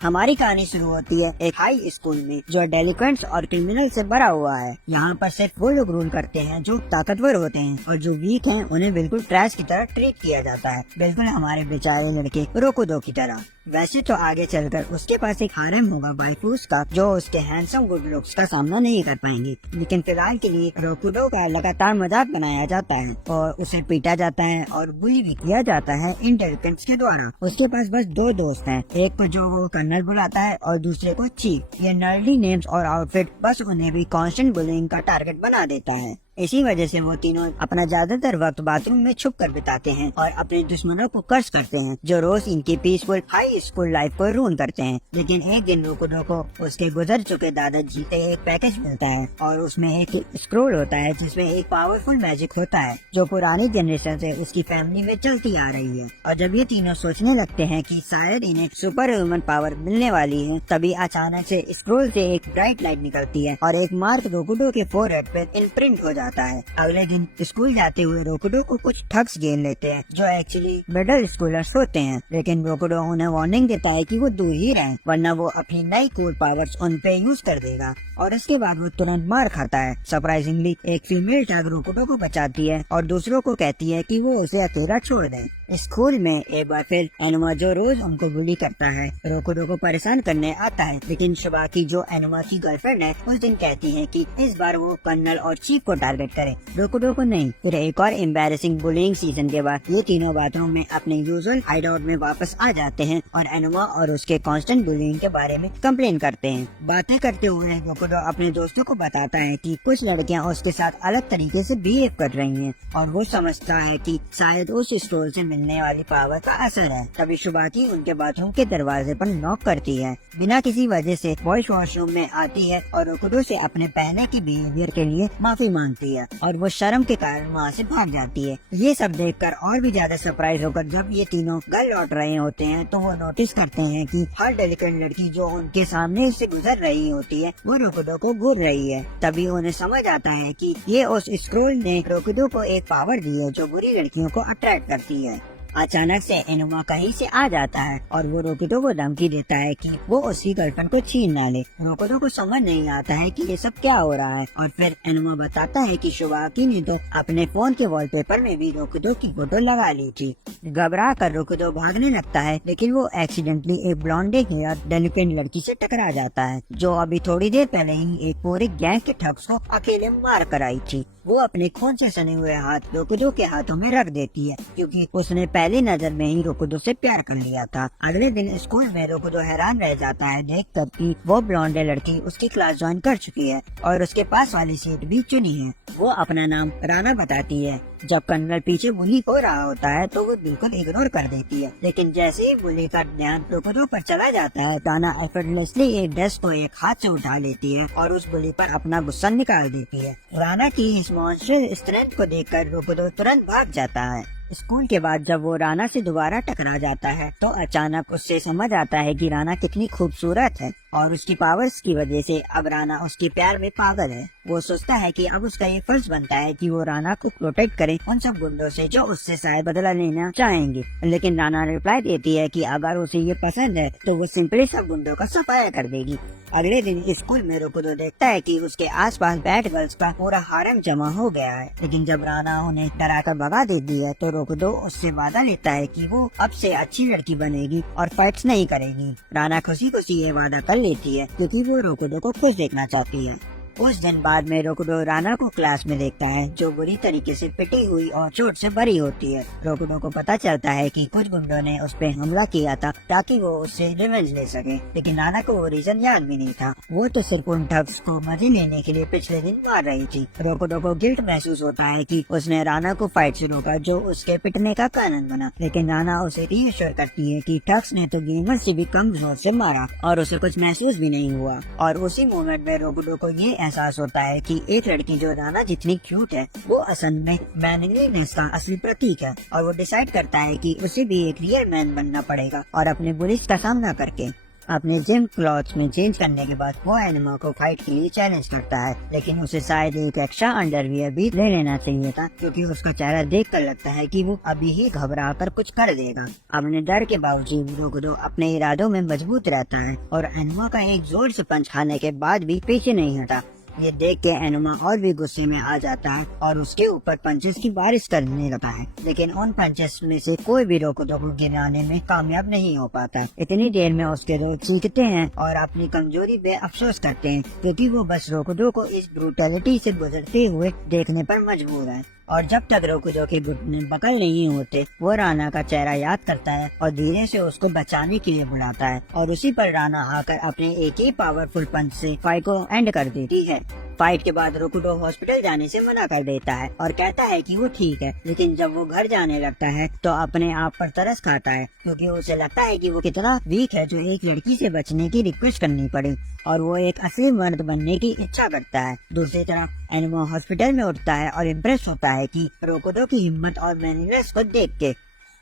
हमारी कहानी शुरू होती है एक हाई स्कूल में जो डेलिक्वेंट्स और क्रिमिनल से भरा हुआ है। यहाँ पर सिर्फ वो लोग रूल करते हैं जो ताकतवर होते हैं और जो वीक हैं उन्हें बिल्कुल ट्रैश की तरह ट्रीट किया जाता है, बिल्कुल हमारे बेचारे लड़के रोकुदो की तरह। वैसे तो आगे चलकर उसके पास एक हारेम होगा वाइफूस का जो उसके हैंडसम गुड लुक्स का सामना नहीं कर पाएंगे, लेकिन फिलहाल के लिए रोकुडो का लगातार मजाक बनाया जाता है और उसे पीटा जाता है और बुली भी किया जाता है इन डेलिक्वेंट्स के द्वारा। उसके पास बस दो दोस्त हैं, एक को जो वो कर्नल बुलाता है और दूसरे को चीफ। ये नर्डी नेम्स और आउटफिट बस उन्हें भी कांस्टेंट बुलिंग का टारगेट बना देता है। इसी वजह से वो तीनों अपना ज्यादातर वक्त बाथरूम में छुप कर बिताते हैं और अपने दुश्मनों को कर्ज करते हैं जो रोज इनकी पीसफुल हाई स्कूल लाइफ को रूइन करते हैं। लेकिन एक दिन रोकुडो को उसके गुजर चुके दादाजी से एक पैकेज मिलता है और उसमें एक स्क्रोल होता है जिसमें एक पावरफुल मैजिक होता है जो पुरानी जनरेशन से उसकी फैमिली में चलती आ रही है। और जब ये तीनों सोचने लगते हैं कि शायद इन्हें सुपर ह्यूमन पावर मिलने वाली है, तभी अचानक से स्क्रोल से एक ब्राइट लाइट निकलती है और एक मार्क रोकुडो के फोरहेड पे इम्प्रिंट हो जाता है। अगले दिन स्कूल जाते हुए रोकुडो को कुछ ठग्स घेर लेते हैं जो एक्चुअली मिडिल स्कूलर्स होते हैं, लेकिन रोकुडो उन्हें वार्निंग देता है कि वो दूर ही रहें वरना वो अपनी नई कूल पावर्स उन पे यूज कर देगा। और इसके बाद वो तुरंत मार खाता है। सरप्राइजिंगली एक फीमेल ठग रोकुडो को बचाती है और दूसरों को कहती है कि वो उसे अकेला छोड़ दे। स्कूल में एक बार फिर एनुमा जो रोज उनको बुली करता है रोकुडो को परेशान करने आता है, लेकिन शुभा की जो एनुमा की गर्लफ्रेंड है उस दिन कहती है कि इस बार वो कर्नल और चीफ को टारगेट करे, रोकुडो को नहीं। फिर एक और एम्बैरेसिंग बुलिंग सीजन के बाद ये तीनों बाथरूम में अपने यूजुअल हाइडआउट में वापस आ जाते हैं और एनुमा और उसके कांस्टेंट बुलिंग के बारे में कंप्लेन करते हैं। बातें करते हुए रोकुडो अपने दोस्तों को बताता है कि कुछ लड़कियां उसके साथ अलग तरीके से बिहेव कर रही हैं और वो समझता है कि शायद उस स्टोर से मिलने वाली पावर का असर है। तभी शुभाकी उनके बाथरूम के दरवाजे पर नॉक करती है बिना किसी वजह से। बॉयज वॉशरूम में आती है और रोकुडो से अपने पहले के बिहेवियर के लिए माफी मांगती है और वो शर्म के कारण वहाँ से भाग जाती है। ये सब देखकर और भी ज्यादा सरप्राइज होकर जब ये तीनों घर लौट रहे होते हैं तो वो नोटिस करते हैं कि हर डेलिकेट लड़की जो उनके सामने से गुजर रही होती है वो रोकुडो को घूर रही है। तभी उन्हें समझ आता है कि ये उस स्क्रोल ने रोकुडो को एक पावर दी है जो बुरी लड़कियों को अट्रैक्ट करती है। अचानक से एनुमा कहीं से आ जाता है और वो रोकुडो को धमकी देता है कि वो उसकी गर्लफ्रेंड को छीन ना ले। रोकुडो को समझ नहीं आता है कि ये सब क्या हो रहा है और फिर एनुमा बताता है कि शुभाकी ने तो अपने फोन के वॉलपेपर में भी रोकुडो की फोटो लगा ली थी। घबरा कर रोकुडो भागने लगता है, लेकिन वो एक्सीडेंटली एक ब्लॉन्डे हेयर डेलिकेट लड़की से टकरा जाता है जो अभी थोड़ी देर पहले ही एक पूरे गैंग के ठग्स को अकेले मार कर आई थी। वो अपने खून से सने हुए हाथ रोकुडो के हाथों में रख देती है क्योंकि उसने पहली नजर में ही रोकुडो से प्यार कर लिया था। अगले दिन स्कूल में रोकुडो हैरान रह जाता है देखकर कि वो ब्लॉन्डे लड़की उसकी क्लास ज्वाइन कर चुकी है और उसके पास वाली सीट भी चुनी है। वो अपना नाम राना बताती है। जब कर्नल पीछे बुली हो रहा होता है तो वो बिल्कुल इग्नोर कर देती है, लेकिन जैसे ही बुली का ध्यान रोकुडो पर चला जाता है राना एफर्टलेसली एक डेस्क को एक हाथ से उठा लेती है और उस बुली पर अपना गुस्सा निकाल देती है। राना की इस मॉन्स्टर स्ट्रेंथ को देखकर रोकुडो तुरंत भाग जाता है। स्कूल के बाद जब वो राना से दोबारा टकरा जाता है तो अचानक उससे समझ आता है कि राना कितनी खूबसूरत है और उसकी पावर्स की वजह से अब राना उसके प्यार में पागल है। वो सोचता है कि अब उसका ये फर्ज बनता है कि वो राना को प्रोटेक्ट करे उन सब गुंडों से जो उससे शायद बदला लेना चाहेंगे, लेकिन राना रिप्लाई देती है कि अगर उसे ये पसंद है तो वो सिंपली सब गुंडों का सफाया कर देगी। अगले दिन स्कूल में रोकुडो देखता है कि उसके आसपास बैड गर्ल्स का पूरा हारेम जमा हो गया है, लेकिन जब राना उन्हें डराकर भगा देती है तो रोकुडो उससे वादा लेता है कि वो अब से अच्छी लड़की बनेगी और फाइट्स नहीं करेगी। राना खुशी खुशी ये वादा कर लेती है क्योंकि वो रोकुडो को खुश देखना चाहती है। कुछ दिन बाद में रोकुडो राना को क्लास में देखता है जो बुरी तरीके से पिटी हुई और चोट से भरी होती है। रोकुडो को पता चलता है कि कुछ गुंडों ने उस पे हमला किया था ताकि वो उससे रिवेंज ले सके, लेकिन राना को वो रीजन याद भी नहीं था। वो तो सिर्फ उन ठग्स को मजे लेने के लिए पिछले दिन मार रही थी। रोकुडो को गिल्ट महसूस होता है कि उसने राना को फाइट से रोका जो उसके पिटने का कारण बना, लेकिन राना उसे रीअश्योर करती है कि ठग्स ने तो गेमर से भी कम जोर से मारा और उसे कुछ महसूस भी नहीं हुआ। और उसी मोमेंट में रोकुडो को ये एहसास होता है कि एक लड़की जो राना जितनी क्यूट है वो असल में मैनलीनेस का असली प्रतीक है और वो डिसाइड करता है कि उसे भी एक रियल मैन बनना पड़ेगा और अपने बुलिस का सामना करके अपने जिम क्लॉथ्स में चेंज करने के बाद वो एनिमा को फाइट के लिए चैलेंज करता है, लेकिन उसे शायद एक एक्स्ट्रा अंडरवियर भी ले लेना चाहिए था, क्योंकि उसका चेहरा देखकर लगता है कि वो अभी ही घबरा कर कुछ कर देगा। अपने डर के बावजूद रोकुडो अपने इरादों में मजबूत रहता है और एनिमा का एक जोर से पंच खाने के बाद भी पीछे नहीं हटा। ये देख के एनिमा और भी गुस्से में आ जाता है और उसके ऊपर पंचेस की बारिश करने लगता है, लेकिन उन पंचेस में से कोई भी रोकुडो को गिराने में कामयाब नहीं हो पाता। इतनी देर में उसके दोस्त चीखते हैं और अपनी कमजोरी पे अफसोस करते हैं, क्योंकि वो बस रोकुडो को इस ब्रूटैलिटी से गुजरते हुए देखने पर मजबूर है। और जब तक रोकुडो के घुटने बकल नहीं होते, वो राना का चेहरा याद करता है और धीरे से उसको बचाने के लिए बुलाता है, और उसी पर राना आकर अपने एक ही पावरफुल पंच से फाइट को एंड कर देती है। फाइट के बाद रोकुडो हॉस्पिटल जाने से मना कर देता है और कहता है कि वो ठीक है, लेकिन जब वो घर जाने लगता है तो अपने आप पर तरस खाता है, क्योंकि उसे लगता है कि वो कितना वीक है जो एक लड़की से बचने की रिक्वेस्ट करनी पड़ी, और वो एक असली मर्द बनने की इच्छा करता है। दूसरी तरफ एनिमा हॉस्पिटल में उठता है और इम्प्रेस होता है कि रोकुडो की हिम्मत और मैनीनेस को देख के।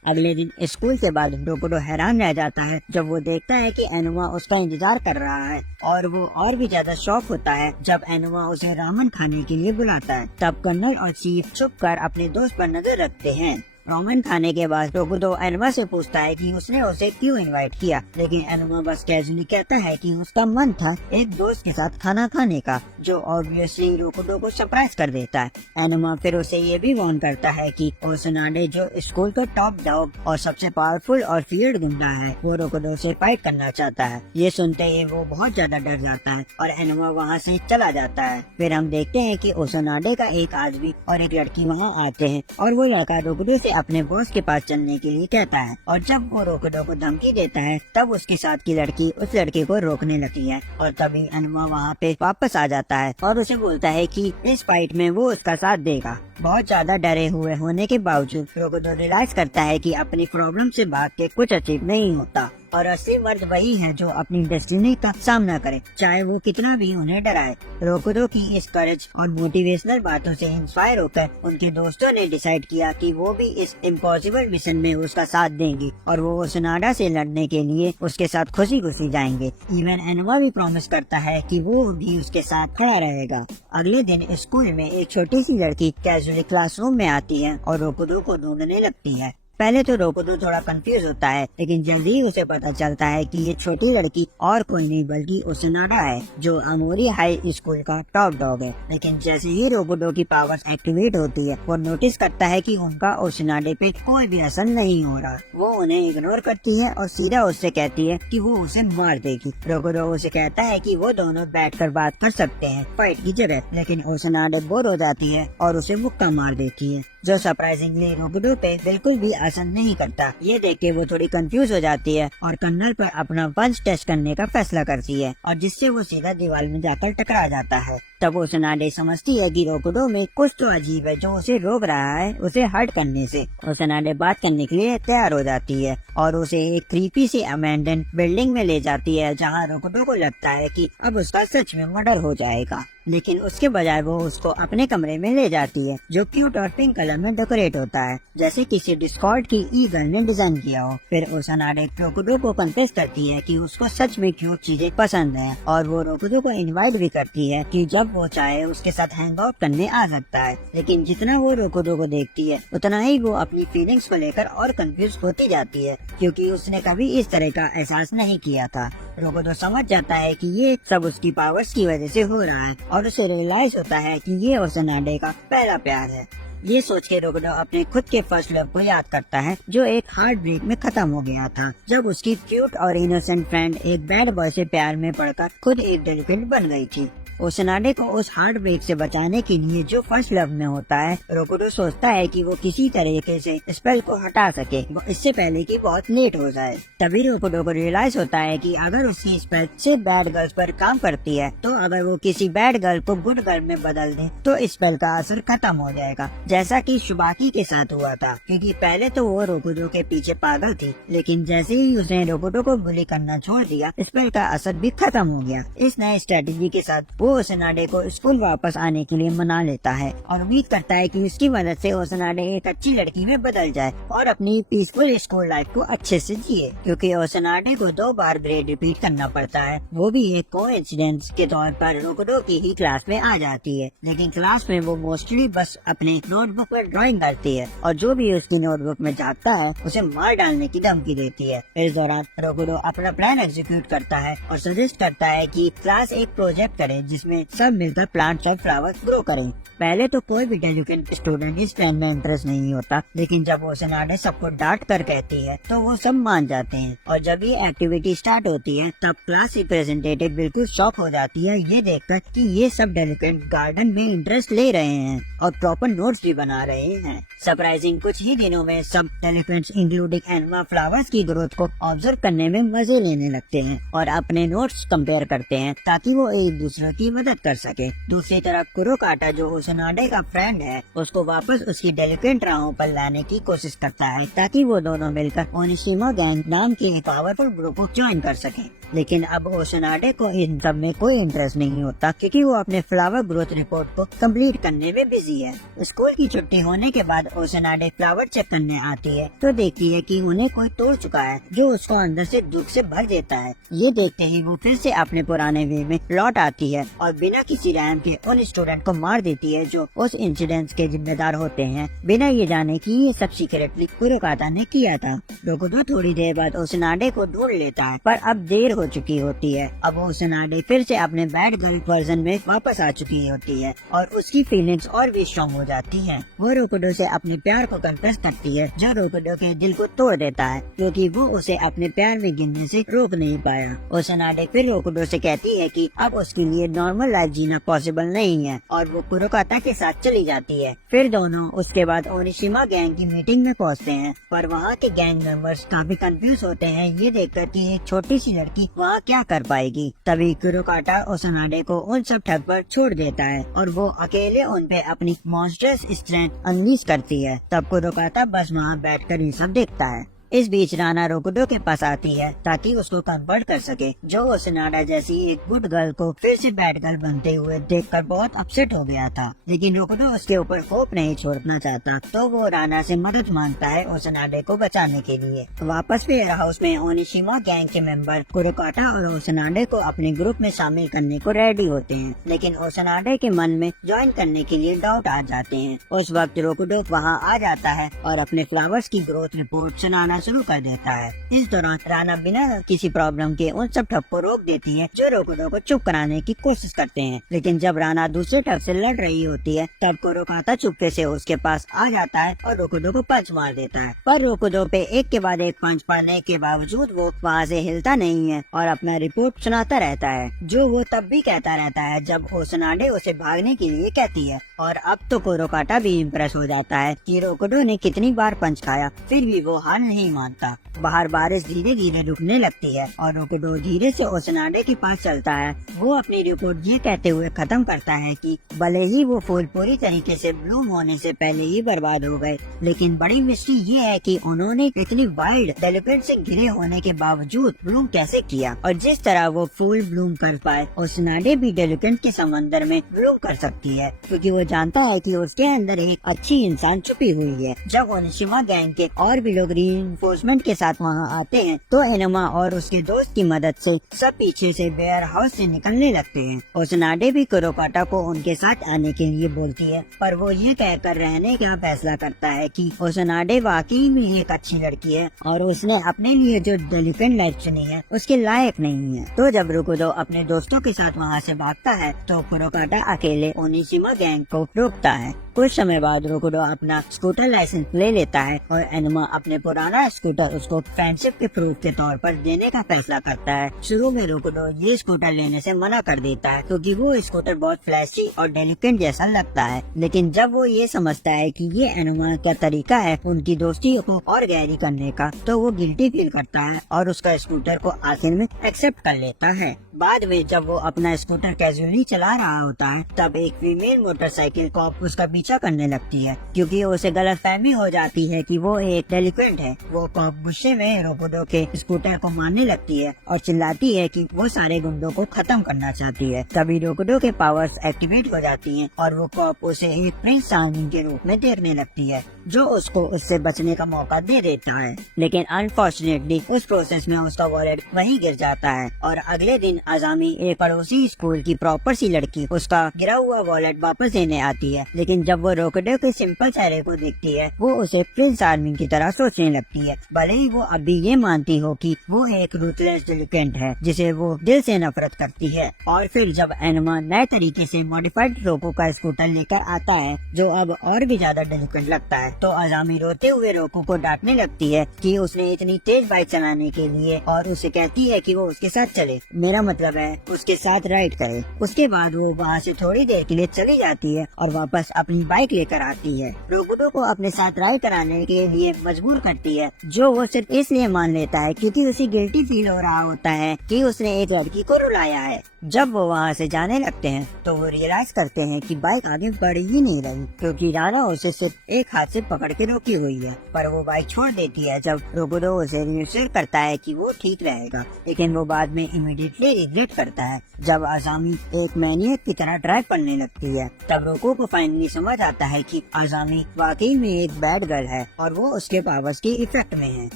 अगले दिन स्कूल के बाद रोकुडो हैरान रह जाता है जब वो देखता है कि एनुमा उसका इंतजार कर रहा है, और वो और भी ज्यादा शॉक होता है जब एनुमा उसे रामन खाने के लिए बुलाता है। तब कर्नल और चीफ छुपकर अपने दोस्त पर नजर रखते हैं। रामेन खाने के बाद रोकुडो एनुमा से पूछता है कि उसने उसे क्यों इनवाइट किया, लेकिन एनुमा बस कैजुअली कहता है कि उसका मन था एक दोस्त के साथ खाना खाने का, जो ऑब्वियसली रोकुडो को सरप्राइज कर देता है। एनुमा फिर उसे ये भी वार्न करता है कि ओसुनाडे जो स्कूल का टॉप डॉग और सबसे पावरफुल और फील्ड गुंडा है, वो रोकुडो से फाइट करना चाहता है। ये सुनते ही वो बहुत ज्यादा डर जाता है और एनुमा वहाँ से चला जाता है। फिर हम देखते हैं कि ओसुनाडे का एक आदमी और एक लड़की वहाँ आते हैं, और वो लड़का रोकुडो से अपने बॉस के पास चलने के लिए कहता है, और जब वो रोकुडो को धमकी देता है तब उसके साथ की लड़की उस लड़के को रोकने लगती है, और तभी एनुमा वहाँ पे वापस आ जाता है और उसे बोलता है कि इस फाइट में वो उसका साथ देगा। बहुत ज्यादा डरे हुए होने के बावजूद रोकुडो रियलाइज करता है कि अपनी प्रॉब्लम से भाग के कुछ अचीव नहीं होता, और असली मर्द वही है जो अपनी डेस्टिनी का सामना करे, चाहे वो कितना भी उन्हें डराए। रोकुडो की इस करेज और मोटिवेशनल बातों से इंस्पायर होकर उनके दोस्तों ने डिसाइड किया कि वो भी इस इम्पॉसिबल मिशन में उसका साथ देंगे, और वो ओसुनाडा से लड़ने के लिए उसके साथ खुशी खुशी जाएंगे। इवन एनुमा भी प्रॉमिस करता है कि वो भी उसके साथ खड़ा रहेगा। अगले दिन स्कूल में एक छोटी सी लड़की कैजुअली क्लासरूम में आती है और रोकुडो को ढूंढने लगती है। पहले तो रोकुडो थोड़ा कंफ्यूज होता है, लेकिन जल्दी ही उसे पता चलता है कि ये छोटी लड़की और कोई नहीं बल्कि ओसुनाडा है, जो अमोरी हाई स्कूल का टॉप डॉग है। लेकिन जैसे ही रोकुडो की पावर्स एक्टिवेट होती है, वो नोटिस करता है कि उनका ओसुनाडे पे कोई भी असर नहीं हो रहा। वो उन्हें इग्नोर करती है और सीधा उससे कहती है कि वो उसे मार देगी। रोकुडो उसे कहता है कि वो दोनों बैठकर बात कर सकते हैं फाइट की जगह, लेकिन ओसुनाडे बोर हो जाती है और उसे मुक्का मार देती है, जो सरप्राइजिंगली रोकुडो पे बिल्कुल भी असर नहीं करता। ये देख के वो थोड़ी कंफ्यूज हो जाती है और कर्नल पर अपना पंच टेस्ट करने का फैसला करती है, और जिससे वो सीधा दीवार में जाकर टकरा जाता है। तब ओसुनाडे समझती है कि रोकुडो में कुछ तो अजीब है जो उसे रोक रहा है उसे हर्ट करने से। ओसुनाडे बात करने के लिए तैयार हो जाती है और उसे एक क्रीपी सी अबैंडन बिल्डिंग में ले जाती है, जहाँ रोकुडो को लगता है कि अब उसका सच में मर्डर हो जाएगा, लेकिन उसके बजाय वो उसको अपने कमरे में ले जाती है, जो क्यूट और पिंक कलर में डेकोरेट होता है, जैसे किसी डिस्कॉर्ड की ईगल ने डिजाइन किया हो। फिर ओसुनाडे रोकुडो को कन्फेस करती है कि उसको सच में क्यूट चीजें पसंद है, और वो रोकुडो को इनवाइट भी करती है कि जब वो चाहे उसके साथ हैंग आउट करने आ सकता है। लेकिन जितना वो रोकुडो को देखती है, उतना ही वो अपनी फीलिंग्स को लेकर और कंफ्यूज होती जाती है, क्योंकि उसने कभी इस तरह का एहसास नहीं किया था। रोकुडो समझ जाता है कि ये सब उसकी पावर्स की वजह से हो रहा है, और उसे रियलाइज होता है कि ये ओसुनाडे का पहला प्यार है। ये सोच के रोकुडो अपने खुद के फर्स्ट लव को याद करता है, जो एक हार्ट ब्रेक में खत्म हो गया था, जब उसकी क्यूट और इनोसेंट फ्रेंड एक बैड बॉय से प्यार में पड़कर खुद एक डेलिकेट बन गई थी। ओसुनाडे को उस हार्ट ब्रेक से बचाने के लिए जो फर्स्ट लव में होता है, रोकुडो सोचता है कि वो किसी तरीके से स्पेल को हटा सके, इससे पहले कि बहुत लेट हो जाए। तभी रोकुडो को रियलाइज होता है कि अगर उसकी स्पेल सिर्फ बैड गर्ल्स पर काम करती है, तो अगर वो किसी बैड गर्ल को गुड गर्ल में बदल दे तो स्पेल का असर खत्म हो जाएगा, जैसा कि शुबाकी के साथ हुआ था। क्योंकि पहले तो वो रोकुडो के पीछे पागल थी, लेकिन जैसे ही उसने रोकुडो को बुली करना छोड़ दिया, स्पेल का असर भी खत्म हो गया। इस नए स्ट्रेटेजी के साथ वो ओसनाडे को स्कूल वापस आने के लिए मना लेता है और उम्मीद करता है कि उसकी मदद से ओसनाडे एक अच्छी लड़की में बदल जाए और अपनी पीसफुल स्कूल लाइफ को अच्छे से जिए। क्योंकि ओसनाडे को 2 बार ग्रेड रिपीट करना पड़ता है, वो भी एक कोइंसिडेंस के तौर पर रोकुडो की ही क्लास में आ जाती है। लेकिन क्लास में वो मोस्टली बस अपने नोटबुक पर ड्राइंग करती है और जो भी उसकी नोटबुक में जाता है उसे मार डालने की धमकी देती है। इस दौरान रोकुडो अपना प्लान एग्जीक्यूट करता है और सजेस्ट करता है कि क्लास एक प्रोजेक्ट करे जिसमें सब मिलकर प्लांट्स और फ्लावर्स ग्रो करें। पहले तो कोई भी डेलिकेंट स्टूडेंट इस प्लान में इंटरेस्ट नहीं होता, लेकिन जब ओसनाडे सबको डांट कर कहती है तो वो सब मान जाते हैं। और जब ये एक्टिविटी स्टार्ट होती है तब क्लास रिप्रेजेंटेटिव बिल्कुल शॉक हो जाती है ये देखकर कि ये सब डेलिकेंट गार्डन में इंटरेस्ट ले रहे हैं और प्रॉपर नोट्स भी बना रहे हैं। सरप्राइजिंग कुछ ही दिनों में सब डेलिकेंट्स इंक्लूडिंग एनिमा फ्लावर्स की ग्रोथ को ऑब्जर्व करने में मजे लेने लगते हैं और अपने नोट्स कंपेयर करते हैं ताकि वो एक दूसरे की मदद कर सके। दूसरी तरफ कुरोकाटा जो ओसनाडे का फ्रेंड है उसको वापस उसकी डेलिकेंट राहों पर लाने की कोशिश करता है ताकि वो दोनों मिलकर ओनिशिमा गैंग नाम के एक पावरफुल ग्रुप को ज्वाइन कर सके। लेकिन अब ओसनाडे को इन सब में कोई इंटरेस्ट नहीं होता क्योंकि वो अपने फ्लावर ग्रोथ रिपोर्ट को कंप्लीट करने में बिजी है। स्कूल की छुट्टी होने के बाद ओसनाडे फ्लावर चेक करने आती है तो देखती है कि उन्हें कोई तोड़ चुका है जो उसको अंदर से दुख से भर देता है। ये देखते ही वो फिर से अपने पुराने वे में लौट आती है और बिना किसी रहम के उन स्टूडेंट को मार देती है जो उस इंसिडेंट के जिम्मेदार होते हैं, बिना ये जाने कि ये सब सीक्रेटली कुरोकाटा ने किया था। रोकुडो थोड़ी देर बाद ओसनाडे को ढूंढ लेता है पर अब देर हो चुकी होती है। अब ओसनाडे फिर से अपने बैड गर्ल वर्जन में वापस आ चुकी होती है और उसकी फीलिंग्स और भी स्ट्रॉन्ग हो जाती है। वो रोकुडो से अपने प्यार को कन्फेस करती है जो रोकुडो के दिल को तोड़ देता है क्योंकि वो उसे अपने प्यार में गिरने से रोक नहीं पाया। ओसनाडे फिर रोकुडो से कहती है कि अब उसके लिए नॉर्मल लाइफ जीना पॉसिबल नहीं है और वो कुरोकाटा के साथ चली जाती है। फिर दोनों उसके बाद ओनिशिमा गैंग की मीटिंग में पहुंचते हैं पर वहाँ के गैंग मेंबर्स काफी कंफ्यूज होते हैं ये देखकर कि एक छोटी सी लड़की वहाँ क्या कर पाएगी। तभी कुरोकाटा ओसनाडे को उन सब ठग पर छोड़ देता है और वो अकेले उन पे अपनी मॉन्स्टर्स स्ट्रेंथ अनलीश करती है। तब कुरोकाटा बस वहाँ बैठकर ये सब देखता है। इस बीच राना रोकुडो के पास आती है ताकि उसको कंफर्ट कर सके जो ओसनाडा जैसी एक गुड गर्ल को फिर से बैड गर्ल बनते हुए देखकर बहुत अपसेट हो गया था। लेकिन रोकुडो उसके ऊपर होप नहीं छोड़ना चाहता तो वो राना से मदद मांगता है ओसनाडे को बचाने के लिए। वापस वेयर हाउस में ओनिशिमा गैंग के मेंबर कुरोकाटा और ओसनाडे को अपने ग्रुप में शामिल करने को रेडी होते हैं, लेकिन ओसनाडे के मन में ज्वाइन करने के लिए डाउट आ जाते हैं। उस वक्त रोकुडो वहाँ आ जाता है और अपने फ्लावर्स की ग्रोथ रिपोर्ट सुनाना शुरू कर देता है। इस दौरान राना बिना किसी प्रॉब्लम के उन सब ठग को रोक देती है जो रोकुडो को चुप कराने की कोशिश करते हैं। लेकिन जब राना दूसरे ठग से लड़ रही होती है तब कुरोकाटा चुपके से उसके पास आ जाता है और रोकुडो को पंच मार देता है। पर रोकुडो पे एक के बाद एक पंच पड़ने के बावजूद वो वहाँ से हिलता नहीं है और अपना रिपोर्ट सुनाता रहता है जो वो तब भी कहता रहता है जब ओसनाडे उसे भागने के लिए कहती है। और अब तो कुरोकाटा भी इम्प्रेस हो जाता है कि रोकुडो ने कितनी बार पंच खाया फिर भी वो हार नहीं मानता। बाहर बारिश धीरे धीरे रुकने लगती है और रोकुडो धीरे से ओसनाडे के पास चलता है। वो अपनी रिपोर्ट ये कहते हुए खत्म करता है कि भले ही वो फूल पूरी तरीके से ब्लूम होने से पहले ही बर्बाद हो गए, लेकिन बड़ी मिस्ट्री ये है कि उन्होंने इतनी वाइल्ड डेलिकेट से घिरे होने के बावजूद ब्लूम कैसे किया और जिस तरह वो फूल ब्लूम कर पाए ओसनाडे भी डेलिकेट के समंदर में ब्लूम कर सकती है क्योंकि वो जानता है कि उसके अंदर एक अच्छी इंसान छुपी हुई है। जब ओनिशिमा गैंग के और भी लोग रीइंफोर्समेंट के साथ वहाँ आते हैं तो एनिमा और उसके दोस्त की मदद से सब पीछे से वेयर हाउस से निकलने लगते हैं। ओसनाडे भी कुरोकाटा को उनके साथ आने के लिए बोलती है पर वो ये कहकर रहने का फैसला करता है कि ओसनाडे वाकई में एक अच्छी लड़की है और उसने अपने लिए जो डेलिकेट लाइफ चुनी है उसके लायक नहीं है। तो जब रोकुडो अपने दोस्तों के साथ वहाँ से भागता है तो कुरोकाटा अकेले ओनिशिमा गैंग को रोकता है। कुछ समय बाद रोकुडो अपना स्कूटर लाइसेंस ले लेता है और एनिमा अपने पुराना स्कूटर उसको फ्रेंडशिप के प्रूफ के तौर पर देने का फैसला करता है। शुरू में रोकुडो ये स्कूटर लेने से मना कर देता है क्योंकि वो स्कूटर बहुत फ्लैशी और डेलिकेट जैसा लगता है, लेकिन जब वो ये समझता है कि ये एनिमा का तरीका है उनकी दोस्ती को और गहरी करने का तो वो गिल्टी फील करता है और उसका स्कूटर को आखिर में एक्सेप्ट कर लेता है। बाद में जब वो अपना स्कूटर कैजुअली चला रहा होता है तब एक फीमेल मोटरसाइकिल कॉप उसका पीछा करने लगती है, क्योंकि उसे गलतफहमी हो जाती है कि वो एक डेलिक्वेंट है। वो कॉप गुस्से में रोबोटो के स्कूटर को मारने लगती है और चिल्लाती है कि वो सारे गुंडों को खत्म करना चाहती है। तभी रोबोटो के पावर्स एक्टिवेट हो जाती हैं और वो कॉप उसे एक प्रिंस चार्मिंग के रूप में देखने लगती है, जो उसको उससे बचने का मौका दे देता है। लेकिन अनफॉर्चुनेटली उस प्रोसेस में उसका वॉलेट वहीं गिर जाता है और अगले दिन आजामी एक पड़ोसी स्कूल की प्रॉपर सी लड़की उसका गिरा हुआ वॉलेट वापस देने आती है। लेकिन जब वो रोकड़े के सिंपल चेहरे को देखती है वो उसे प्रिंस चार्मिंग की तरह सोचने लगती है, भले ही वो अभी ये मानती हो कि वो एक रूथलेस डेलिक्वेंट है जिसे वो दिल से नफरत करती है। और फिर जब एनिमा नए तरीके से मॉडिफाइड रोको का स्कूटर लेकर आता है जो अब और भी ज्यादा डेलिक्वेंट लगता है, तो आजामी रोते हुए रोको को डांटने लगती है कि उसने इतनी तेज बाइक चलाने के लिए, और उसे कहती है कि वो उसके साथ चले, मेरा मतलब है उसके साथ राइड करे। उसके बाद वो वहाँ से थोड़ी देर के लिए चली जाती है और वापस अपनी बाइक लेकर आती है। रोबोटो को अपने साथ राइड कराने के लिए मजबूर करती है, जो वो सिर्फ इसलिए मान लेता है क्योंकि उसे गिल्टी फील हो रहा होता है कि उसने एक लड़की को रुलाया है। जब वो वहाँ से जाने लगते हैं तो वो रियलाइज करते हैं कि बाइक आगे बढ़ ही नहीं रही, क्योंकि राना उसे सिर्फ एक हाथ से पकड़ के रोकी हुई है। पर वो बाइक छोड़ देती है जब रोबोटो उसे रिएश्योर करता है कि वो ठीक रहेगा, लेकिन वो बाद में इमीडिएटली रिग्रेट करता है जब आजामी एक मैनियक की तरह ड्राइव करने लगती है। तब रोको को फाइनली समझ आता है कि आजामी वाकई में एक बैड गर्ल है और वो उसके पावर्स के इफेक्ट में है।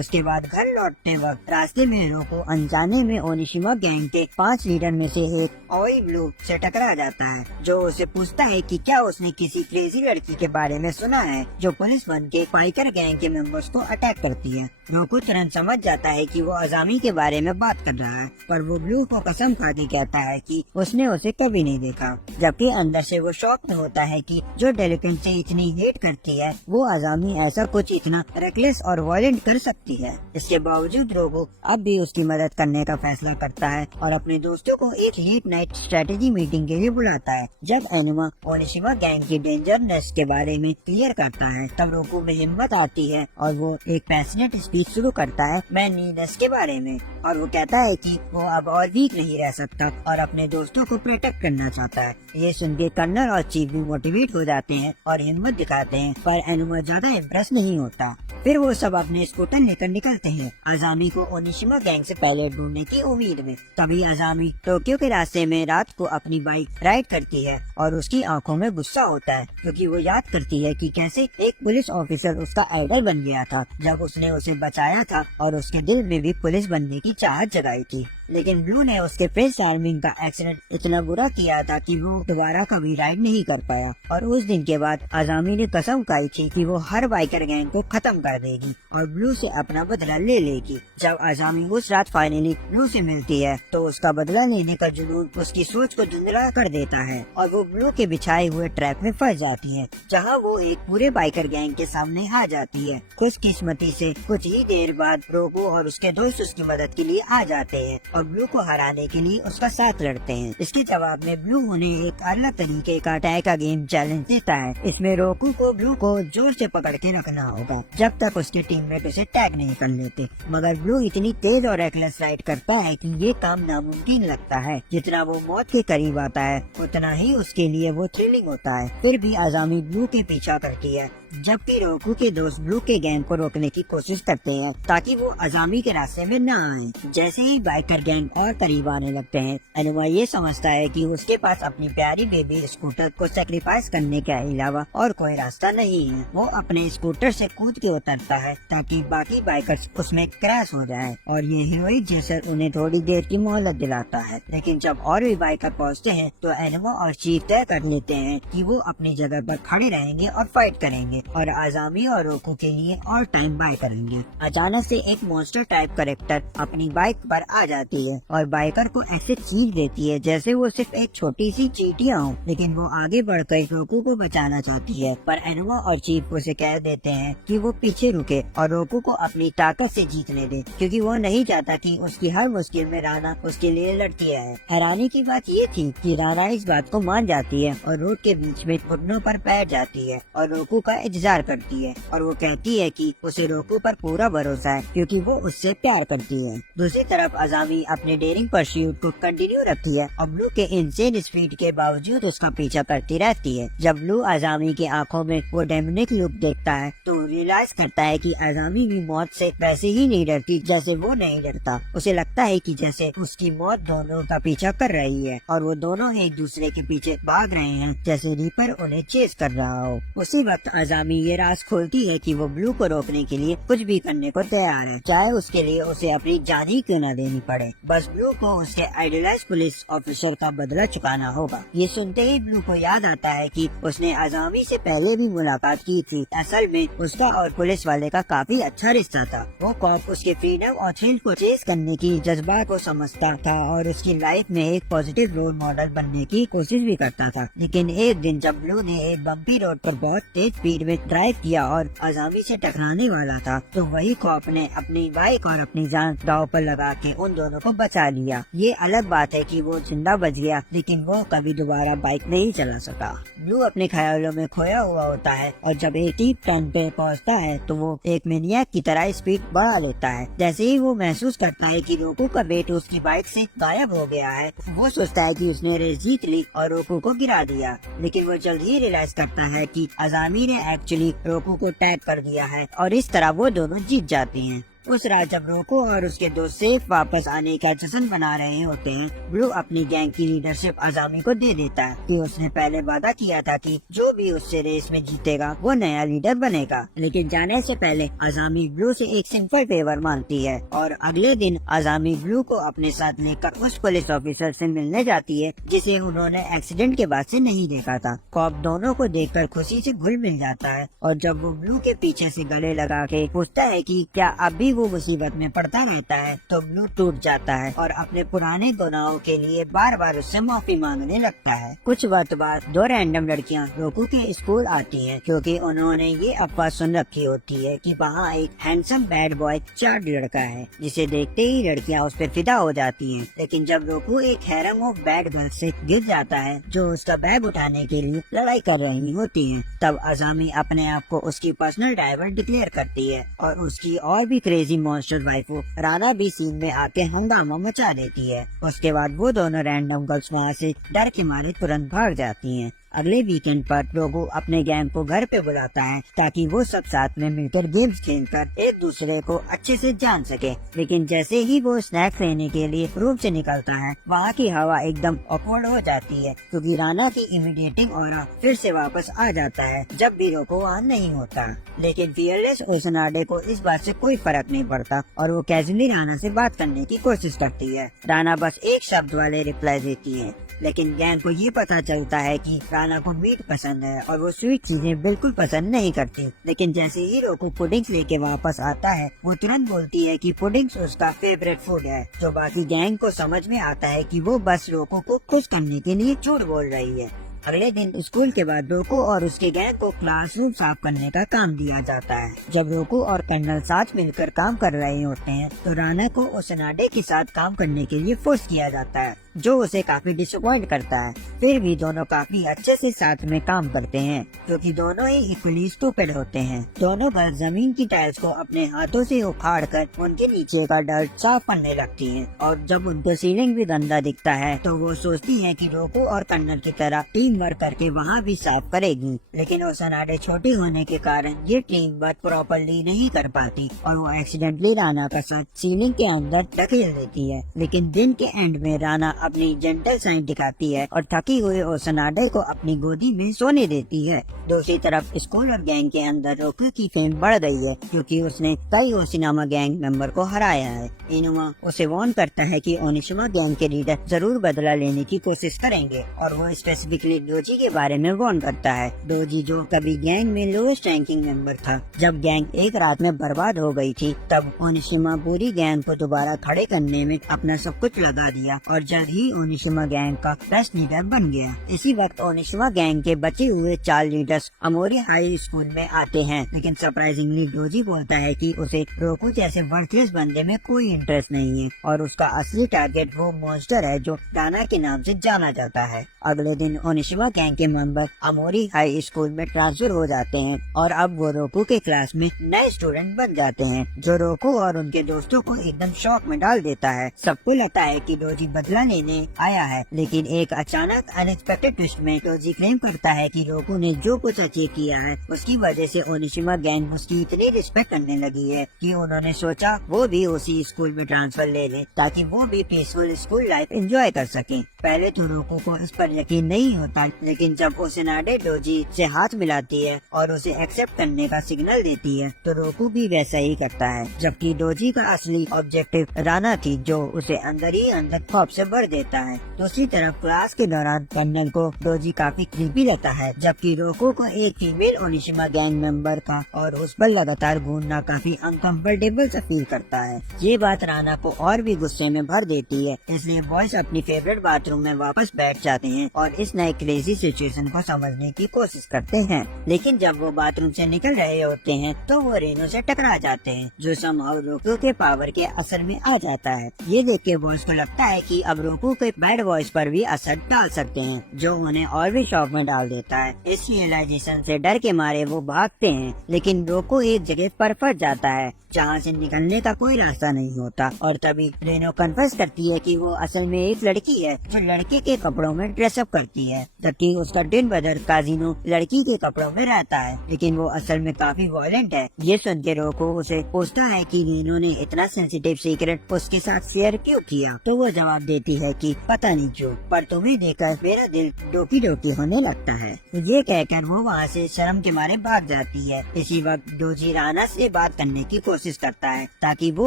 उसके बाद घर लौटते वक्त रास्ते में रोको अनजाने में ओनिशिमा गैंग के 5 लीडर में से एक ओई ब्लू से टकरा जाता है, जो उसे पूछता है कि क्या उसने किसी क्रेजी लड़की के बारे में सुना है जो पुलिस बन के बाइकर गैंग के मेंबर्स को अटैक करती है। रोको तुरंत समझ जाता है कि वो आजामी के बारे में बात कर रहा है, पर वो ब्लू को कसम खा के कहता है कि उसने उसे कभी नहीं देखा, जबकि अंदर से वो शॉक में होता है कि जो डेलिक्वेंट से इतनी हेट करती है वो आजामी ऐसा कुछ इतना रेकलेस और वायलेंट कर सकती है। इसके बावजूद रोको अब भी उसकी मदद करने का फैसला करता है और अपने दोस्तों को एक लेट नाइट स्ट्रेटेजी मीटिंग के लिए बुलाता है। जब एनिमा ओनिशिमा गैंग की डेंजरनेस के बारे में क्लियर करता है तब रोको में हिम्मत आती है और वो एक पैशनेट स्पीच शुरू करता है मैनीनेस के बारे में, और वो कहता है कि वो अब और वीक नहीं रह सकता और अपने दोस्तों को प्रोटेक्ट करना चाहता है। ये सुन के कर्नल और चीफ भी मोटिवेट हो जाते हैं और हिम्मत दिखाते हैं, पर एनिमा ज्यादा इम्प्रेस नहीं होता। फिर वो सब अपने स्कूटर लेकर निकलते हैं आजामी को ओनिशिमा गैंग से पहले ढूंढने की उम्मीद में। तभी आजामी टोक्यो के रास्ते में रात को अपनी बाइक राइड करती है और उसकी आंखों में गुस्सा होता है, क्योंकि वो याद करती है कि कैसे एक पुलिस ऑफिसर उसका आइडल बन गया था जब उसने उसे बचाया था और उसके दिल में भी पुलिस बनने की चाहत जगाई थी। लेकिन ब्लू ने उसके प्रिंस चार्मिंग का एक्सीडेंट इतना बुरा किया था कि वो दोबारा कभी राइड नहीं कर पाया, और उस दिन के बाद आजामी ने कसम खाई थी कि वो हर बाइकर गैंग को खत्म कर देगी और ब्लू से अपना बदला ले लेगी। जब आजामी उस रात फाइनली ब्लू से मिलती है तो उसका बदला लेने का जुनून उसकी सोच को धुंधला कर देता है और वो ब्लू के बिछाए हुए ट्रैप में फंस जाती है, जहाँ वो एक पूरे बाइकर गैंग के सामने आ जाती है। खुशकिस्मती से कुछ ही देर बाद रोको और उसके दोस्त उसकी मदद के लिए आ जाते हैं और ब्लू को हराने के लिए उसका साथ लड़ते हैं। इसके जवाब में ब्लू उन्हें एक अलग तरीके का टैग का गेम चैलेंज देता है। इसमें रोकू को ब्लू को जोर से पकड़ के रखना होगा जब तक उसके टीममेट उसे टैग नहीं कर लेते, मगर ब्लू इतनी तेज और रेकलेस राइड करता है कि ये काम नामुमकिन लगता है। जितना वो मौत के करीब आता है उतना ही उसके लिए वो थ्रिलिंग होता है। फिर भी आजामी ब्लू के पीछा करती है, जबकि रोकू के दोस्त ब्लू के गैंग को रोकने की कोशिश करते हैं ताकि वो आजामी के रास्ते में न आए। जैसे ही बाइकर गैंग और करीब आने लगते हैं एनिमा ये समझता है कि उसके पास अपनी प्यारी बेबी स्कूटर को सेक्रीफाइस करने के अलावा और कोई रास्ता नहीं है। वो अपने स्कूटर से कूद के उतरता है ताकि बाकी बाइकर्स उसमें क्रैश हो जाएं, और ये हीरोइक जेसर उन्हें थोड़ी देर की मोहलत दिलाता है। लेकिन जब और भी बाइकर पहुँचते हैं तो एनिमा और चीफ तय कर लेते हैं कि वो अपनी जगह पर खड़े रहेंगे और फाइट करेंगे और आजामी और रोको के लिए और टाइम बाय करेंगे। अचानक से एक मॉन्स्टर टाइप कैरेक्टर अपनी बाइक पर आ जाती है और बाइकर को ऐसे चीर देती है जैसे वो सिर्फ एक छोटी सी चींटियां हो, लेकिन वो आगे बढ़कर रोको को बचाना चाहती है, पर एनिमा और चीफ उसे कह देते हैं कि वो पीछे रुके और रोको को अपनी ताकत से जीतने दे, क्योंकि वो नहीं चाहता कि उसकी हर मुश्किल में राना उसके लिए लड़ती है। हैरानी की बात ये थी कि राना इस बात को मान जाती है और रोड के बीच में घुटनों पर बैठ जाती है और रोको का इंतजार करती है और वो कहती है कि उसे रोकू पर पूरा भरोसा है क्योंकि वो उससे प्यार करती है। दूसरी तरफ अजामी अपने डेयरिंग परस्यूट को कंटिन्यू रखती है और ब्लू के इंसेन स्पीड के बावजूद उसका पीछा करती रहती है। जब ब्लू अजामी की आंखों में वो डेमोनिक लुक देखता है तो रियलाइज करता है कि अजामी भी मौत से वैसे ही नहीं डरती जैसे वो नहीं डरता। उसे लगता है कि जैसे उसकी मौत दोनों का पीछा कर रही है और वो दोनों एक दूसरे के पीछे भाग रहे हैं जैसे रीपर उन्हें चेस कर रहा हो। उसी वक्त अजामी ये राज खोलती है कि वो ब्लू को रोकने के लिए कुछ भी करने को तैयार है, चाहे उसके लिए उसे अपनी जान ही क्यों न देनी पड़े। बस ब्लू को उसके आइडियलाइज पुलिस ऑफिसर का बदला चुकाना होगा। ये सुनते ही ब्लू को याद आता है कि उसने अजामी से पहले भी मुलाकात की थी। असल में उसका और पुलिस वाले का काफी अच्छा रिश्ता था। वो कॉप उसके फ्रीडम और थ्रिल को चेस करने की जज्बात को समझता था और उसकी लाइफ में एक पॉजिटिव रोल मॉडल बनने की कोशिश भी करता था। लेकिन एक दिन जब ब्लू ने एक बम्पी रोड पर बहुत तेज स्पीड में ड्राइव किया और अजामी से टकराने वाला था तो वही कॉप ने अपनी बाइक और अपनी जान दांव पर लगा के उन दोनों को बचा लिया। ये अलग बात है कि वो जिंदा बच गया लेकिन वो कभी दोबारा बाइक नहीं चला सका। ब्लू अपने ख्यालों में खोया हुआ होता है और जब 80 टन पे पहुंचता है तो वो एक मेनियाक की तरह स्पीड बढ़ा लेता है। जैसे ही वो महसूस करता है कि रोकू का वेट उसकी बाइक से गायब हो गया है वो सोचता है कि उसने रेस जीत ली और रोकू को गिरा दिया। लेकिन वो जल्द ही रियलाइज करता है कि अजामी ने एक्चुअली रोकू को टैग कर दिया है और इस तरह वो दोनों जीत जाते हैं। उस रात जब रोको और उसके दोस्त सेफ वापस आने का जश्न मना रहे होते हैं, ब्लू अपनी गैंग की लीडरशिप अजामी को दे देता है कि उसने पहले वादा किया था कि जो भी उससे रेस में जीतेगा वो नया लीडर बनेगा। लेकिन जाने से पहले अजामी ब्लू से एक सिंपल फेवर मांगती है और अगले दिन अजामी ब्लू को अपने साथ लेकर उस पुलिस ऑफिसर से मिलने जाती है जिसे उन्होंने एक्सीडेंट के बाद से नहीं देखा था। कॉप दोनों को देखकर खुशी से घुल मिल जाता है और जब वो ब्लू के पीछे से गले लगा के पूछता है कि क्या अब भी वो मुसीबत में पड़ता रहता है तो ब्लू टूट जाता है और अपने पुराने गुनाहों के लिए बार बार उससे माफी मांगने लगता है। कुछ वक्त बाद दो रैंडम लड़कियां रोकू के स्कूल आती हैं क्योंकि उन्होंने ये अफवाह सुन रखी होती है कि वहाँ एक हैंडसम बैड बॉय चार्ड लड़का है जिसे देखते ही लड़कियां उस पर फिदा हो जाती हैं। लेकिन जब रोकू एक हैरम ऑफ बैड गर्ल से गिर जाता है जो उसका बैग उठाने के लिए लड़ाई कर रही होती है, तब अजामी अपने आप को उसकी पर्सनल ड्राइवर डिक्लेयर करती है और उसकी और भी क्रेजी मॉन्स्टर वाइफो राना भी सीन में आके हंगामा मचा देती है। उसके बाद वो दोनों रैंडम गर्ल्स वहाँ से डर के मारे तुरंत भाग जाती हैं। अगले वीकेंड पर रोगो अपने गैंग को घर पे बुलाता है ताकि वो सब साथ में मिलकर गेम्स खेलकर एक दूसरे को अच्छे से जान सके। लेकिन जैसे ही वो स्नैक्स लेने के लिए रूम से निकलता है वहाँ की हवा एकदम ऑकवर्ड हो जाती है क्योंकि राना की इमिडिएटिंग ऑरा फिर से वापस आ जाता है जब भी रोको वहाँ नहीं होता। लेकिन फियरलेस ओसनाडे को इस बात से कोई फर्क नहीं पड़ता और वो कैजुअली राना से बात करने की कोशिश करती है। राना बस एक शब्द वाले रिप्लाई देती है लेकिन गैंग को ये पता चलता है कि राना को मीट पसंद है और वो स्वीट चीजें बिल्कुल पसंद नहीं करती। लेकिन जैसे ही रोको पुडिंग्स लेके वापस आता है वो तुरंत बोलती है कि पुडिंग्स उसका फेवरेट फूड है, जो बाकी गैंग को समझ में आता है कि वो बस रोको को खुश करने के लिए झूठ बोल रही है। अगले दिन स्कूल के बाद रोको और उसके गैंग को क्लासरूम साफ करने का काम दिया जाता है। जब रोको और कर्नल साथ मिलकर काम कर रहे होते हैं तो राना को ओसनाडे के साथ काम करने के लिए फोर्स किया जाता है जो उसे काफी डिसअपॉइंट करता है। फिर भी दोनों काफी अच्छे से साथ में काम करते हैं क्योंकि दोनों ही इक्वली स्टूपिड होते हैं। दोनों गर्ल जमीन की टाइल्स को अपने हाथों से उखाड़कर उनके नीचे का डर्ट साफ करने लगती हैं और जब उनको सीलिंग भी गंदा दिखता है तो वो सोचती है कि रोको और कर्नल की तरह टीम वर्क करके वहाँ भी साफ करेगी। लेकिन ओसनाडे छोटी होने के कारण ये टीम वर्क प्रॉपरली नहीं कर पाती और वो एक्सीडेंटली राना का सर सीलिंग के अंदर ढकेल देती है। लेकिन दिन के एंड में राना अपनी जेंटल साइड दिखाती है और थकी हुई ओसनाडे को अपनी गोदी में सोने देती है। दूसरी तरफ स्कूल और गैंग के अंदर रोको की फेम बढ़ गई है क्योंकि उसने कई ओशिनामा गैंग मेंबर को हराया है। इनुमा उसे वार्न करता है कि ओनिशिमा गैंग के लीडर जरूर बदला लेने की कोशिश करेंगे और वो स्पेसिफिकली डोजी के बारे में वार्न करता है। डोजी जो कभी गैंग में लोएस्ट रैंकिंग मेंबर था। जब गैंग एक रात में बर्बाद हो गई थी तब ओनिशिमा पूरी गैंग को दोबारा खड़े करने में अपना सब कुछ लगा दिया और जल्द ही ओनिशिमा गैंग का बेस्ट लीडर बन गया। इसी वक्त ओनिशिमा गैंग के बचे हुए 4 लीडर्स अमोरी हाई स्कूल में आते हैं लेकिन सरप्राइजिंगली डोजी बोलता है कि उसे रोको जैसे वर्थलेस बंदे में कोई इंटरेस्ट नहीं है और उसका असली टारगेट वो मॉन्स्टर है जो राना के नाम से जाना जाता है। अगले दिन ओनिशिमा गैंग के मेंबर अमोरी हाई स्कूल में ट्रांसफर हो जाते हैं और अब वो रोकू के क्लास में नए स्टूडेंट बन जाते हैं, जो रोकू और उनके दोस्तों को एकदम शॉक में डाल देता है। सबको लगता है कि डोजी बदला लेने आया है, लेकिन एक अचानक अनएक्सपेक्टेड ट्विस्ट में डोजी क्लेम करता है कि रोकू ने जो कुछ अचीव किया है उसकी वजह से ओनिशिमा गैंग उसकी इतनी रिस्पेक्ट करने लगी है कि उन्होंने सोचा वो भी उसी स्कूल में ट्रांसफर ले ले ताकि वो भी पीसफुल स्कूल लाइफ एंजॉय कर सके। पहले तो रोकू को इस पर यकीन नहीं होता, लेकिन जब वो सिनाडे डोजी से हाथ मिलाती है और उसे एक्सेप्ट करने का सिग्नल देती है तो रोकू भी वैसा ही करता है, जबकि डोजी का असली ऑब्जेक्टिव राना थी जो उसे अंदर ही अंदर खौफ से भर देता है। दूसरी तरफ क्लास के दौरान कर्नल को डोजी काफी क्रीपी लगता है, जबकि रोकू को एक फीमेल ओनिशिमा गैंग मेंबर का और उस पर लगातार घूमना काफी अनकंफर्टेबल सा फील करता है। ये बात राना को और भी गुस्से में भर देती है, इसलिए बॉयज अपनी फेवरेट बाथरूम में वापस बैठ जाते हैं और इस नए क्रेजी सिचुएशन को समझने की कोशिश करते हैं। लेकिन जब वो बाथरूम से निकल रहे होते हैं तो वो रेनो से टकरा जाते हैं, जो समहाउ रोकू के पावर के असर में आ जाता है। ये देख के बॉयज को लगता है कि अब रोकू के बैड वॉइस पर भी असर डाल सकते हैं, जो उन्हें और भी शॉक में डाल देता है। इस रियलाइजेशन से डर के मारे वो भागते हैं, लेकिन रोकू एक जगह पर फंस जाता है जहाँ से निकलने का कोई रास्ता नहीं होता और तभी रेनो कन्फेस करती है कि वो असल में एक लड़की है जो लड़के के कपड़ों में ड्रेसअप करती है, जबकि उसका ट्विन ब्रदर काजिनो लड़की के कपड़ों में रहता है, लेकिन वो असल में काफी वायलेंट है। ये सुन के रोको उसे पूछता है कि रेनो ने इतना सेंसिटिव सीक्रेट उसके साथ शेयर क्यों किया, तो वो जवाब देती है कि पता नहीं क्यों, पर तुम्हें देखकर मेरा दिल डोकी डोकी होने लगता है। ये कहकर वो वहाँ से शर्म के मारे भाग जाती है। इसी वक्त डोजी राना से बात करने की कोशिश करता है ताकि वो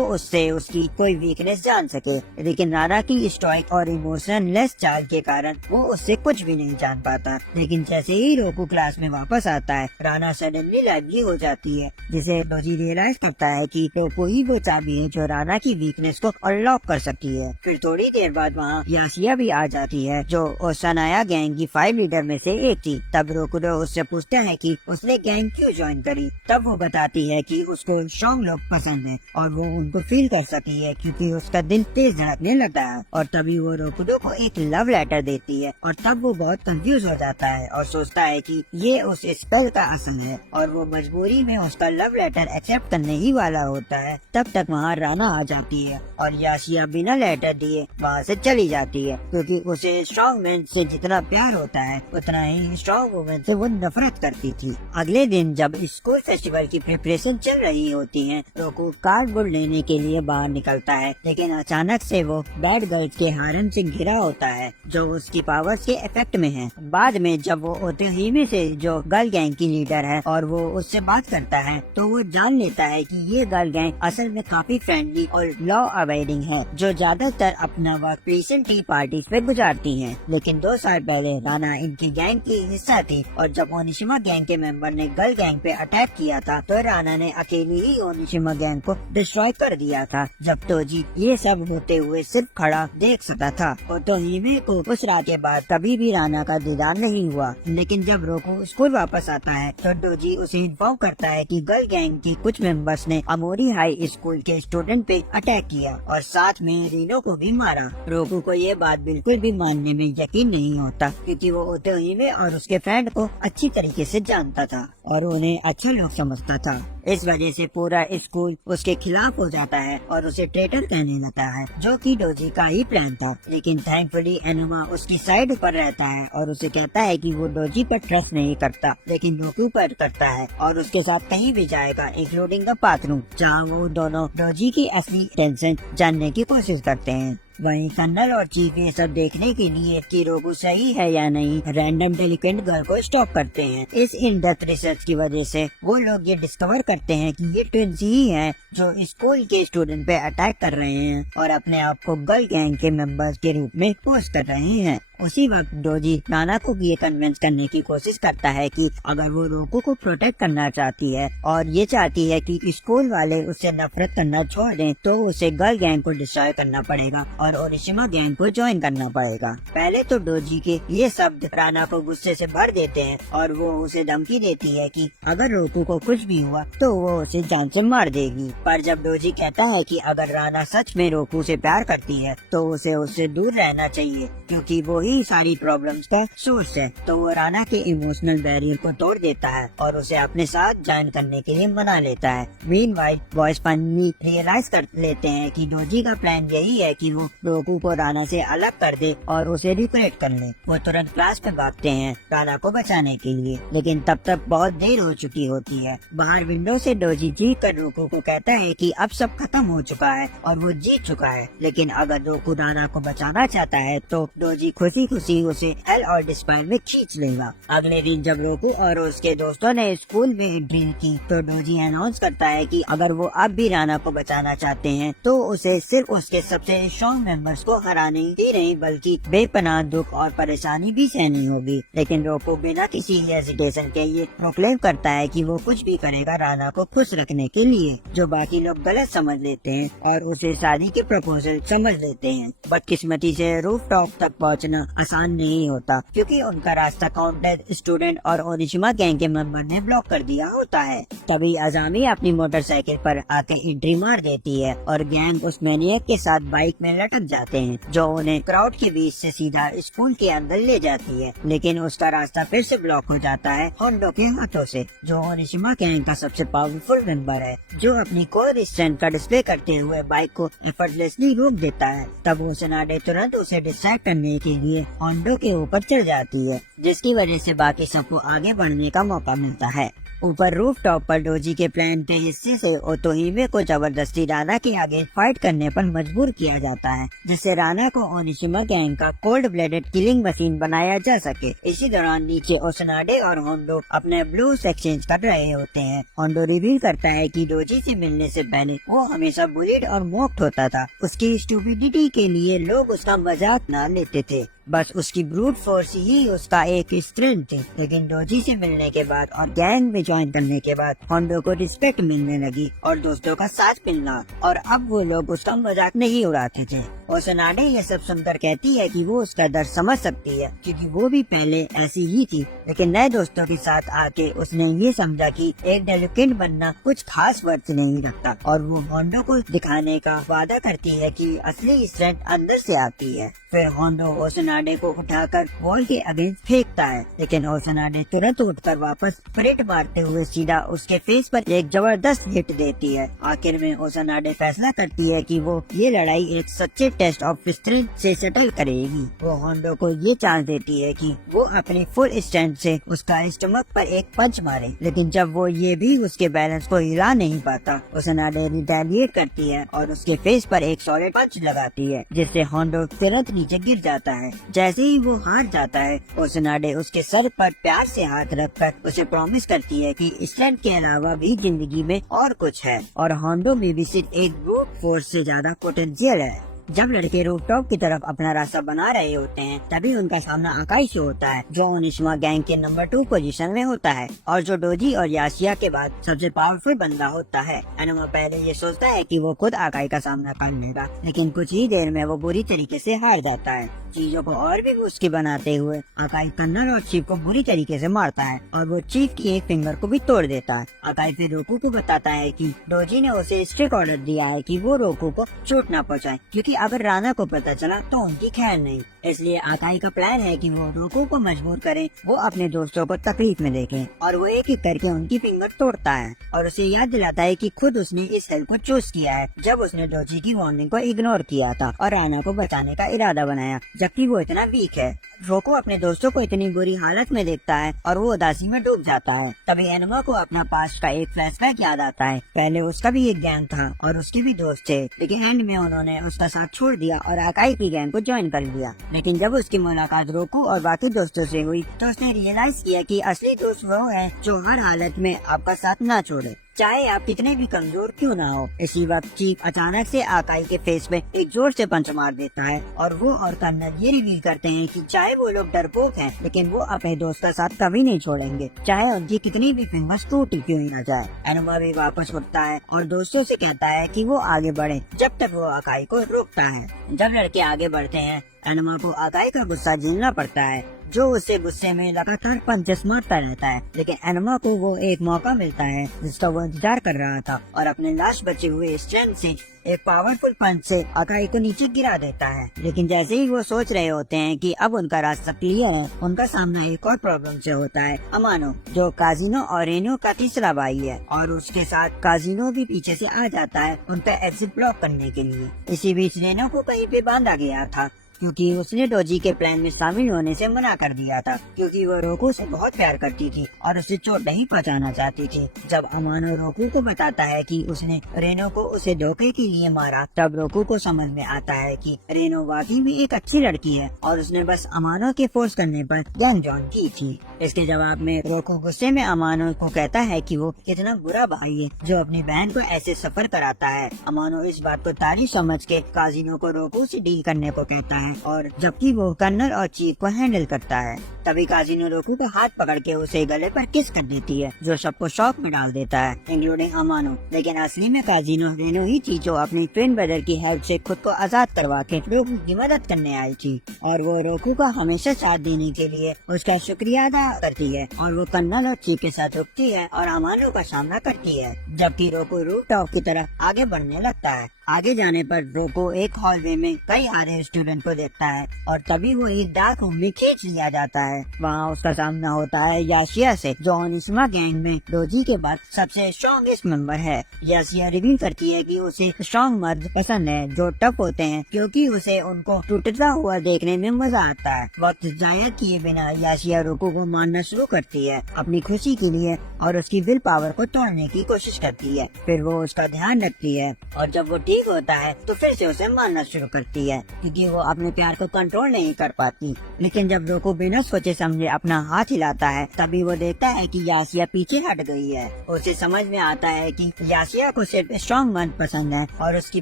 उससे उसकी कोई वीकनेस जान सके, लेकिन राना की स्टोइक और इमोशनलेस चाल के कारण वो उससे कुछ भी नहीं जान पाता। लेकिन जैसे ही रोकू क्लास में वापस आता है, राना सडनली लाइवली हो जाती है, जिसे डोजी रियलाइज करता है कि रोकू ही वो चाबी है जो राना की वीकनेस को अनलॉक कर सकती है। फिर थोड़ी देर बाद वहाँ यासिया भी आ जाती है, जो ओसानाया गैंग की 5 लीडर में से एक थी। तब रोकुरो उससे पूछता है कि उसने गैंग क्यों ज्वाइन करी। तब वो बताती है कि उसको स्ट्रॉन्ग लोग पसंद है और वो उनको फील कर सकती है क्योंकि उसका दिल तेज धड़कने लगता है। और तभी वो रोकुरो को एक लव लेटर देती है और तब वो बहुत कंफ्यूज हो जाता है और सोचता है कि ये उस स्पेल का असर है और वो मजबूरी में उसका लव लेटर एक्सेप्ट करने ही वाला होता है। तब तक वहाँ राना आ जाती है और याशिया बिना लेटर दिए वहाँ से चली जाती है, क्योंकि उसे स्ट्रॉन्ग मैन से जितना प्यार होता है उतना ही स्ट्रॉन्ग वुमेन से वो नफरत करती थी। अगले दिन जब स्कूल फेस्टिवल की प्रिपरेशन चल रही होती है, रोकू कार्डबोर्ड लेने के लिए बाहर निकलता है, लेकिन अचानक से वो बैड गर्ल्स के हारम से घिरा होता है जो उसकी पावर्स के इफेक्ट में है। बाद में जब वो ओतोहिमे से जो गर्ल गैंग की लीडर है और वो उससे बात करता है तो वो जान लेता है कि ये गर्ल गैंग असल में काफी फ्रेंडली और लॉ अवेयरिंग है, जो ज्यादातर अपना वक्त रिसेंट टी पार्टीज पे गुजारती हैं। लेकिन 2 साल पहले राना इनकी गैंग की हिस्सा थी और जब ओनिशिमा गैंग के मेंबर ने गर्ल गैंग पे अटैक किया था तो राना ने अकेली ही ओनिशिमा गैंग को डिस्ट्रॉय कर दिया था। जब तोजी ये सब होते हुए सिर्फ खड़ा देख सकता था और ओतोहिमे को उस रात के बाद कभी भी राना का दीदार नहीं हुआ। लेकिन जब रोको स्कूल वापस आता है तो डोजी उसे इन्फॉर्म करता है कि गर्ल गैंग की कुछ मेंबर्स ने अमोरी हाई स्कूल के स्टूडेंट पे अटैक किया और साथ में रीनो को भी मारा। रोकू को ये बात बिल्कुल भी मानने में यकीन नहीं होता, क्योंकि वो ओतोहिमे और उसके फ्रेंड को अच्छी तरीके से जानता था और उन्हें अच्छा लोग समझता था। इस वजह से पूरा स्कूल उसके खिलाफ हो जाता है और उसे ट्रेटर कहने लगता है, जो कि डोजी का ही प्लान था। लेकिन थैंकफुली एनुमा उसकी साइड पर रहता है और उसे कहता है कि वो डोजी पर ट्रस्ट नहीं करता, लेकिन रोकू पर करता है और उसके साथ कहीं भी जाएगा, इंक्लूडिंग द बाथरूम, जहाँ वो दोनों डोजी की असली टेंशन जानने की कोशिश करते हैं। वहीं कर्नल और चीफ ये सब देखने के लिए कि रोकू सही है या नहीं, रैंडम डेलिकेंट गर्ल को स्टॉप करते हैं। इस इन डेप्थ रिसर्च की वजह से वो लोग ये डिस्कवर करते हैं कि ये ट्विंस ही हैं जो स्कूल के स्टूडेंट पे अटैक कर रहे हैं और अपने आप को गर्ल गैंग के मेंबर्स के रूप में पोस्ट कर रहे हैं। उसी वक्त डोजी राना को ये कन्विंस करने की कोशिश करता है कि अगर वो रोकू को प्रोटेक्ट करना चाहती है और ये चाहती है कि स्कूल वाले उससे नफरत करना छोड़ दें, तो उसे गर्ल गैंग को डिस्ट्रॉय करना पड़ेगा और ओनिशिमा गैंग को ज्वाइन करना पड़ेगा। पहले तो डोजी के ये शब्द राना को गुस्से से भर देते हैं और वो उसे धमकी देती है कि अगर रोकू को कुछ भी हुआ तो वो उसे जान से मार देगी। पर जब डोजी कहता है कि अगर राना सच में रोकू से प्यार करती है तो उसे उससे दूर रहना चाहिए, क्योंकि वो ही यही सारी प्रॉब्लम्स का सोर्स है। तो वो राना के इमोशनल बैरियर को तोड़ देता है और उसे अपने साथ ज्वाइन करने के लिए मना लेता है। मीनवाइल बॉयज फनी रियलाइज कर लेते हैं कि डोजी का प्लान यही है कि वो रोकू को राना से अलग कर दे और उसे रिक्रेट कर ले। वो तुरंत क्लास में भागते हैं राना को बचाने के लिए, लेकिन तब तक बहुत देर हो चुकी होती है। बाहर विंडो से डोजी जीत कर रोकू को कहता है कि अब सब खत्म हो चुका है और वो जीत चुका है, लेकिन अगर रोकू राना को बचाना चाहता है तो डोजी खुशी खुशी उसे हेल और डिस्पायर में खींच लेगा। अगले दिन जब रोकू और उसके दोस्तों ने स्कूल में एंट्री की तो डोजी अनाउंस करता है कि अगर वो अब भी राना को बचाना चाहते हैं तो उसे सिर्फ उसके सबसे स्ट्रॉन्ग मेंबर्स को हराने ही नहीं बल्कि बेपनाह दुख और परेशानी भी सहनी होगी। लेकिन रोकू बिना किसी हेजिटेशन के ये प्रोक्लेम करता है कि वो कुछ भी करेगा राना को खुश रखने के लिए, जो बाकी लोग गलत समझ लेते हैं और उसे शादी की प्रपोजल समझ लेते हैं। बदकिस्मती से रूफ टॉप तक पहुंचना आसान नहीं होता क्योंकि उनका रास्ता काउंटेड स्टूडेंट और ओनिशिमा गैंग के मेंबर ने ब्लॉक कर दिया होता है। तभी अजामी अपनी मोटरसाइकिल पर आके एंट्री मार देती है और गैंग उस मैनियक के साथ बाइक में लटक जाते हैं, जो उन्हें क्राउड के बीच से सीधा स्कूल के अंदर ले जाती है। लेकिन उसका रास्ता फिर से ब्लॉक हो जाता है होंडो के हाथों से, जो ओनिशिमा गैंग का सबसे पावरफुल मेंबर है, जो अपनी कोर स्ट्रेंथ का डिस्प्ले करते हुए बाइक को एफर्टलेसली रोक देता है। तब ओसनाडे तुरंत उसे डिस्ट्रैक्ट करने के लिए होंडो के ऊपर चढ़ जाती है, जिसकी वजह से बाकी सबको आगे बढ़ने का मौका मिलता है। ऊपर रूफ टॉप पर डोजी के प्लान के हिस्से से ओतोहिमे को जबरदस्ती राना के आगे फाइट करने पर मजबूर किया जाता है, जिससे राना को ओनिशिमा गैंग का कोल्ड ब्लडेड किलिंग मशीन बनाया जा सके। इसी दौरान नीचे ओसनाडे और होंडो अपने ब्लूज एक्सचेंज कर रहे होते हैं। होंडो रिवील करता है कि डोजी से मिलने से पहले वो हमेशा बुलिड और मोक्ड होता था। उसकी स्टूपिडिटी के लिए लोग उसका मजाक न लेते थे, बस उसकी ब्रूट फोर्स ही उसका एक स्ट्रेंथ थी। लेकिन डोजी से मिलने के बाद और गैंग में ज्वाइन करने के बाद होंडो को रिस्पेक्ट मिलने लगी और दोस्तों का साथ मिलना, और अब वो लोग उसका मजाक नहीं उड़ाते थे। ओसनाडे ये सब सुनकर कहती है कि वो उसका दर्द समझ सकती है क्योंकि वो भी पहले ऐसी ही थी, लेकिन नए दोस्तों के साथ आके उसने ये समझा कि एक डेलिकेट बनना कुछ खास वर्थ नहीं रखता, और वो होंडो को दिखाने का वादा करती है कि असली स्ट्रेंथ अंदर से आती है। फिर होंडो ओसनाडे को उठाकर वॉल के अगेंस्ट फेंकता है, लेकिन ओसनाडे तुरंत उठकर वापस परेड मारते हुए सीधा उसके फेस पर एक जबरदस्त हिट देती है। आखिर में ओसनाडे फैसला करती है कि वो ये लड़ाई एक सच्चे टेस्ट ऑफ स्ट्रेंथ से सेटल करेगी। वो होंडो को ये चांस देती है कि वो अपनी फुल स्ट्रेंथ से उसका स्टमक पर एक पंच मारे, लेकिन जब वो ये भी उसके बैलेंस को हिला नहीं पाता, ओसनाडे रिटेलिएट करती है और उसके फेस पर एक सॉलिड पंच लगाती है, जिससे होंडो तुरंत नीचे गिर जाता है। जैसे ही वो हार जाता है, ओसनाडे उसके सर पर प्यार से हाथ रखकर उसे प्रॉमिस करती है कि स्ट्रेंथ के अलावा भी जिंदगी में और कुछ है, और होंडो में भी सिर्फ एक ब्रूट फोर्स से ज्यादा पोटेंशियल है। जब लड़के रूफटॉप की तरफ अपना रास्ता बना रहे होते हैं, तभी उनका सामना अकाई से होता है, जो ओनिशिमा गैंग के नंबर 2 पोजीशन में होता है और जो डोजी और याशिया के बाद सबसे पावरफुल बंदा होता है। एनोमा पहले ये सोचता है कि वो खुद अकाई का सामना कर लेगा, लेकिन कुछ ही देर में वो बुरी तरीके से हार जाता है। चीजों को और भी मुश्किल बनाते हुए अकाई कन्नर और चीफ को बुरी तरीके से मारता है और वो चीफ की एक फिंगर को भी तोड़ देता है। अकाई फिर रोकू को बताता है कि डोजी ने उसे स्ट्रिक्ट ऑर्डर दिया है कि वो रोकू को चोट न पहुंचाए, क्योंकि अगर राना को पता चला तो उनकी खैर नहीं। इसलिए अकाई का प्लान है कि वो रोकू को मजबूर करे वो अपने दोस्तों को तकलीफ में देखे, और वो एक एक करके उनकी फिंगर तोड़ता है और उसे याद दिलाता है कि खुद उसने इस हेल्प को चूज किया है जब उसने डोजी की वार्निंग को इग्नोर किया था और राना को बचाने का इरादा बनाया, जबकि वो इतना वीक है। रोको अपने दोस्तों को इतनी बुरी हालत में देखता है और वो उदासी में डूब जाता है। तभी एनोमा को अपना पास्ट का एक फ्लैशबैक याद आता है। पहले उसका भी एक गैंग था और उसके भी दोस्त थे, लेकिन एंड में उन्होंने उसका साथ छोड़ दिया और अकाई की गैंग को ज्वाइन कर लिया। लेकिन जब उसकी मुलाकात रोको और बाकी दोस्तों से हुई तो उसने रियलाइज किया कि असली दोस्त वो है जो हर हालत में आपका साथ ना छोड़े, चाहे आप कितने भी कमजोर क्यों ना हो। इसी वक्त चीफ अचानक से अकाई के फेस में एक जोर से पंच मार देता है और वो और कन्नर ये रिवील करते हैं कि चाहे वो लोग डरपोक हैं, लेकिन वो अपने दोस्त का साथ कभी नहीं छोड़ेंगे, चाहे उनकी कितनी भी फिंगर्स टूटी क्यों ही न जाए। एनोमा भी वापस उठता है और दोस्तों से कहता है कि वो आगे बढ़े जब तक वो अकाई को रोकता है। जब लड़के आगे बढ़ते हैं एनोमा को अकाई का गुस्सा झेलना पड़ता है, जो उसे गुस्से में लगातार पंचेस मारता रहता है। लेकिन एनोमा को वो एक मौका मिलता है जिसका वो इंतजार कर रहा था और अपने लाश बचे हुए स्ट्रेंथ से एक पावरफुल पंच से अकाई को नीचे गिरा देता है। लेकिन जैसे ही वो सोच रहे होते हैं कि अब उनका रास्ता क्लियर है, उनका सामना एक और प्रॉब्लम से होता है। अमानो, जो काजिनो और रेनो का तीसरा भाई है, और उसके साथ काजिनो भी पीछे से आ जाता है उनका एग्जिट ब्लॉक करने के लिए। इसी बीच रेनो को कहीं पे बांधा गया था क्योंकि उसने डोजी के प्लान में शामिल होने से मना कर दिया था, क्योंकि वो रोकू से बहुत प्यार करती थी और उसे चोट नहीं पहुंचाना चाहती थी। जब अमानो रोकू को बताता है कि उसने रेनो को उसे धोखे के लिए मारा, तब रोकू को समझ में आता है कि रेनो वाकई में एक अच्छी लड़की है और उसने बस अमानो के फोर्स करने पर गैंग जॉइन की थी। इसके जवाब में रोकू गुस्से में अमानो को कहता है कि वो कितना बुरा भाई है जो अपनी बहन को ऐसे सफर कराता है। अमानो इस बात को तारीफ समझ के काजिनो को रोकू से डील करने को कहता है, और जबकि वो कर्नल और चीफ को हैंडल करता है। तभी काजिनो रोकू का हाथ पकड़ के उसे गले पर किस कर देती है, जो सबको शॉक में डाल देता है, इंक्लूडिंग अमानो। लेकिन असली में काजिनो रेनो ही थी जो अपनी ट्विन ब्रदर की हेल्प से खुद को आजाद करवा के रोकू की मदद करने आई थी, और वो रोकू का हमेशा साथ देने के लिए उसका शुक्रिया अदा करती है। और वो कर्नल और चीफ के साथ रुकती है और अमानो का सामना करती है, जबकि रोकू रूफ टॉप की तरफ आगे बढ़ने लगता है। आगे जाने पर रोको एक हॉलवे में कई सारे स्टूडेंट को देखता है और तभी वो एक डार्क रूम में खींच लिया जाता है। वहाँ उसका सामना होता है याशिया से, जो ओनिशिमा गैंग में डोजी के बाद सबसे स्ट्रॉन्गेस्ट मेंबर है। याशिया रिवील करती है कि उसे स्ट्रॉन्ग मर्द पसंद है जो टफ होते हैं, क्योंकि उसे उनको टूटता हुआ देखने में मजा आता है। वक्त जाया किए बिना याशिया रोको को मारना शुरू करती है अपनी खुशी के लिए, और उसकी विल पावर को तोड़ने की कोशिश करती है। फिर वो उसका ध्यान रखती है और जब वो ठीक होता है तो फिर से उसे मारना शुरू करती है, क्योंकि वो अपने प्यार को कंट्रोल नहीं कर पाती। लेकिन जब रोको बिना सोचे समझे अपना हाथ हिलाता है, तभी वो देखता है कि याशिया पीछे हट गई है। उसे समझ में आता है कि याशिया को सिर्फ स्ट्रॉन्ग मर्द पसंद है और उसकी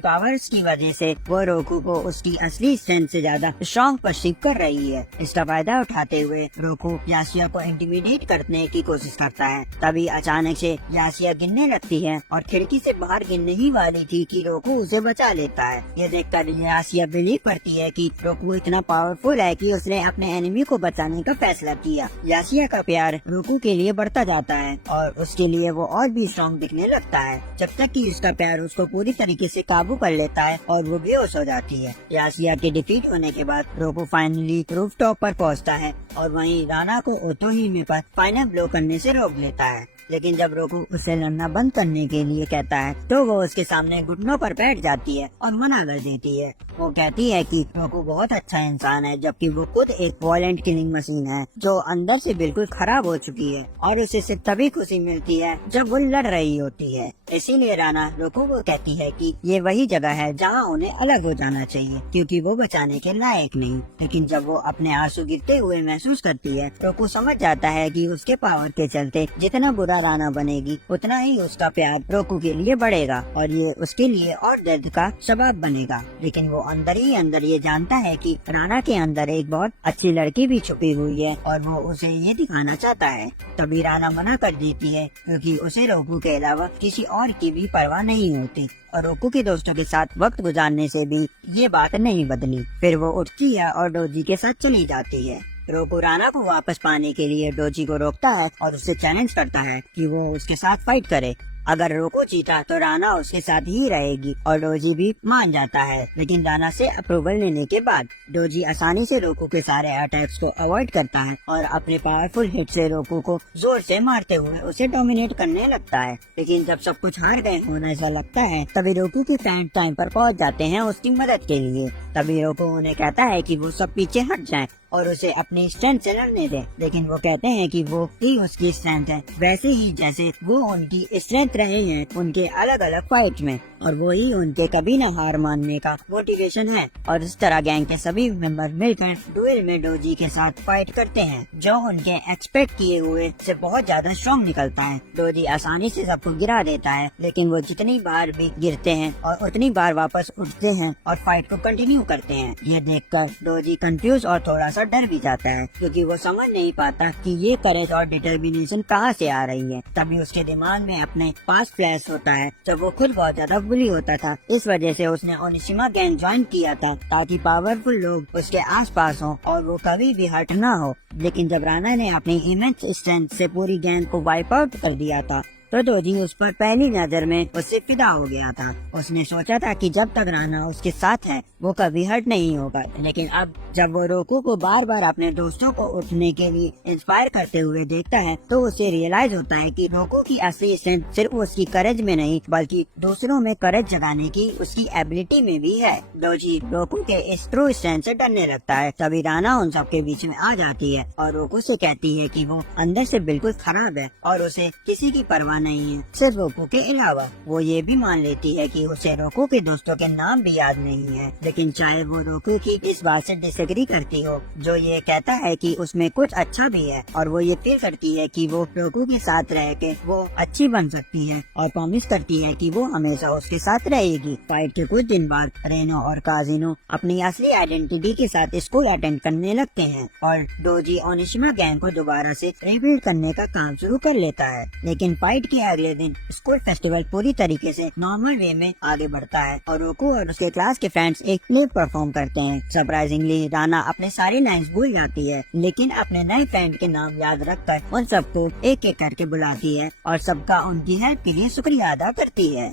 पावर्स की वजह से वो रोको को उसकी असली स्ट्रेंथ से ज्यादा स्ट्रॉन्ग परसीव कर रही है। इसका फायदा उठाते हुए रोको याशिया को इंटिमिडेट करने की कोशिश करता है। तभी अचानक से याशिया गिरने लगती है और खिड़की से बाहर गिरने ही वाली थी कि रोको उसे बचा लेता है। ये देखकर याशिया बिलीव करती है कि रोको इतना पावरफुल है कि उसने अपने एनिमी को बचाने का फैसला किया। याशिया का प्यार रोको के लिए बढ़ता जाता है और उसके लिए वो और भी स्ट्रॉन्ग दिखने लगता है, जब तक कि उसका प्यार उसको पूरी तरीके से काबू कर लेता है और वो बेहोश हो जाती है। याशिया के डिफीट होने के बाद रोको फाइनली रूफ टॉप पर पहुँचता है और वहीं राना को ओटोहिमे पर फाइनल ब्लो करने से रोक लेता है। लेकिन जब रोकू उसे लड़ना बंद करने के लिए कहता है तो वो उसके सामने घुटनों पर बैठ जाती है और मना कर देती है। वो कहती है कि रोकू बहुत अच्छा इंसान है, जबकि वो खुद एक वायलेंट किलिंग मशीन है जो अंदर से बिल्कुल खराब हो चुकी है और उसे सिर्फ तभी खुशी मिलती है जब वो लड़ रही होती है। इसीलिए राना रोकू को कहती है कि ये वही जगह है जहाँ उन्हें अलग हो जाना चाहिए, क्योंकि वो बचाने के लायक नहीं। लेकिन जब वो अपने आंसू गिरते हुए महसूस करती है, रोकू समझ जाता है कि उसके पावर के चलते जितना बुरा राना बनेगी उतना ही उसका प्यार रोकू के लिए बढ़ेगा और ये उसके लिए और दर्द का सबब बनेगा। लेकिन वो अंदर ही अंदर ये जानता है कि राना के अंदर एक बहुत अच्छी लड़की भी छुपी हुई है और वो उसे ये दिखाना चाहता है। तभी राना मना कर देती है, क्योंकि उसे रोकू के अलावा किसी और की भी परवाह नहीं होती, और रोकू के दोस्तों के साथ वक्त गुजारने से भी ये बात नहीं बदली। फिर वो उठती है और डोजी के साथ चली जाती है। रोकू राना को वापस पाने के लिए डोजी को रोकता है और उससे चैलेंज करता है कि वो उसके साथ फाइट करे। अगर रोको जीता तो राना उसके साथ ही रहेगी और डोजी भी मान जाता है। लेकिन राना से अप्रूवल लेने के बाद डोजी आसानी से रोको के सारे अटैक्स को अवॉइड करता है और अपने पावरफुल हिट से रोको को जोर से मारते हुए उसे डोमिनेट करने लगता है। लेकिन जब सब कुछ हार गए होना ऐसा लगता है, तभी रोको के फ्रेंड टाइम पर पहुंच जाते हैं उसकी मदद के लिए। तभी रोको उन्हें कहता है कि वो सब पीछे हट जाएं और उसे अपनी स्ट्रेंथ से लड़ने दे। लेकिन वो कहते हैं कि वो ही उसकी स्ट्रेंथ है, वैसे ही जैसे वो उनकी स्ट्रेंथ रहे हैं उनके अलग अलग फाइट में, और वो ही उनके कभी न हार मानने का मोटिवेशन है। और इस तरह गैंग के सभी मेंबर मिलकर डुएल में डोजी के साथ फाइट करते हैं, जो उनके एक्सपेक्ट किए हुए से बहुत ज्यादा स्ट्रॉन्ग निकलता है। डोजी आसानी से सबको गिरा देता है, लेकिन वो जितनी बार भी गिरते हैं और उतनी बार वापस उठते हैं और फाइट को कंटिन्यू करते हैं। ये देखकर डोजी कंफ्यूज और थोड़ा सा डर भी जाता है, क्योंकि वो समझ नहीं पाता कि ये करेज और डिटर्मिनेशन कहाँ से आ रही है। तभी उसके दिमाग में अपने पास फ्लैश होता है जब वो खुद बहुत ज्यादा बुली होता था। इस वजह से उसने ओनिशिमा गैंग ज्वाइन किया था ताकि पावरफुल लोग उसके आसपास हों और वो कभी भी हर्ट ना हो। लेकिन जब राणा ने अपनी इमेंस स्ट्रेंथ से पूरी गैंग को वाइप आउट कर दिया था तो डोजी उस पर पहली नजर में उससे फिदा हो गया था। उसने सोचा था कि जब तक राणा उसके साथ है वो कभी हर्ट नहीं होगा। लेकिन अब जब वो रोकू को बार बार अपने दोस्तों को उठने के लिए इंस्पायर करते हुए देखता है तो उसे रियलाइज होता है कि रोकू की असली स्ट्रेंथ सिर्फ उसकी करेज में नहीं बल्कि दूसरों में करेज जगाने की उसकी एबिलिटी में भी है। डोजी रोकू के इस ट्रू स्ट्रेंथ से डरने लगता है। तभी राणा उन सबके बीच में आ जाती है और रोकू से कहती है कि वो अंदर से बिल्कुल खराब है और उसे किसी की परवाह नहीं है सिर्फ रोकू के अलावा। वो ये भी मान लेती है कि उसे रोकू के दोस्तों के नाम भी याद नहीं है। लेकिन चाहे वो रोकू की इस बात से डिसएग्री करती हो, जो ये कहता है कि उसमें कुछ अच्छा भी है और वो ये फील करती है कि वो रोकू के साथ रह के वो अच्छी बन सकती है और प्रॉमिस करती है कि वो हमेशा उसके साथ रहेगी। फाइट के कुछ दिन बाद रेनो और काजिनो अपनी असली आइडेंटिटी के साथ स्कूल अटेंड करने लगते हैं और डोजी ओनिशिमा गैंग को दोबारा से रिबिल्ड करने का काम शुरू कर लेता है। लेकिन फाइट के अगले दिन स्कूल फेस्टिवल पूरी तरीके से नॉर्मल वे में आगे बढ़ता है और रोकू और उसके क्लास के फ्रेंड्स एक क्लिप परफॉर्म करते हैं। सरप्राइजिंगली राना अपने सारी लाइंस भूल जाती है लेकिन अपने नए फ्रेंड के नाम याद रखकर उन सबको एक एक करके बुलाती है और सबका उनकी हेल्प के लिए शुक्रिया अदा करती है।